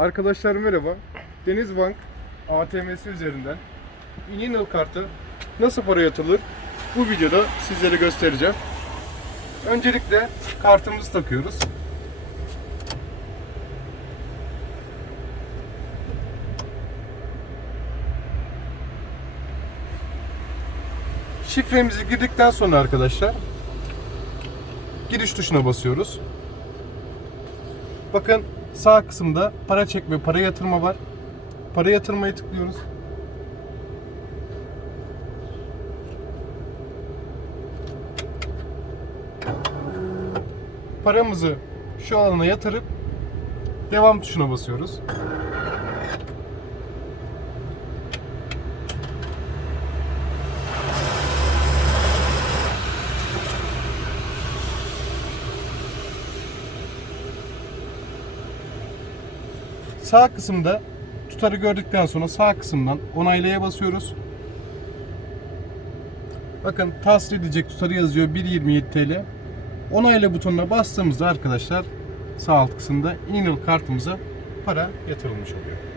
Arkadaşlar merhaba. Denizbank ATM'si üzerinden Ininal kartı nasıl para yatırılır bu videoda sizlere göstereceğim. Öncelikle kartımızı takıyoruz. Şifremizi girdikten sonra arkadaşlar giriş tuşuna basıyoruz. Bakın sağ kısımda para çekme, para yatırma var. Para yatırmayı tıklıyoruz. Paramızı şu alana yatırıp devam tuşuna basıyoruz. Sağ kısımda tutarı gördükten sonra sağ kısımdan onaylaya basıyoruz. Bakın tahsil edecek tutarı yazıyor 1.27 TL. Onayla butonuna bastığımızda arkadaşlar sağ alt kısımda Inal kartımıza para yatırılmış oluyor.